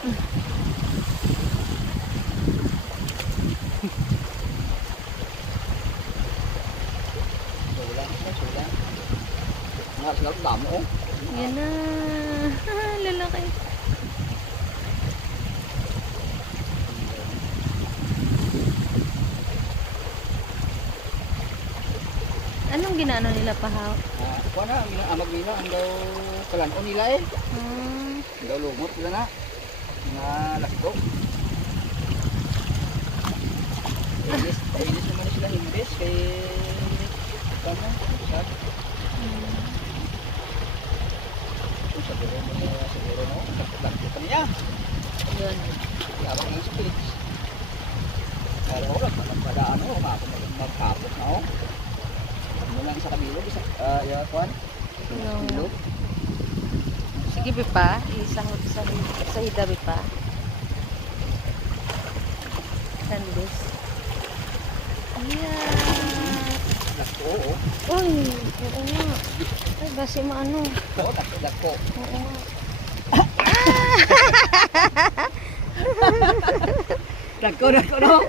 Sulang. Nga sila damo oh. Yan na. Lalaki. Anong ginano nila pahaw? Kuha na, magmina ang daw kalanko nila eh. Hmm. Ang daw lumot sila na. Nga lakdo. Pailis naman sila himbis kay kamo. Siguro no, lakdo pa niya. Yun. Yabang lang sa Philips. Kaya ako lang, magpadaan ako, magkapot na ako. Ano lang sa kabilog, kuhan? No. Sige, Bipa. Isahod sa hida, Bipa. Sandis. Ayan. Lakdo, oo. Uy, oo nga. Ay, basi maano. Oo, lakdo. Oo nga. Lakdo, no?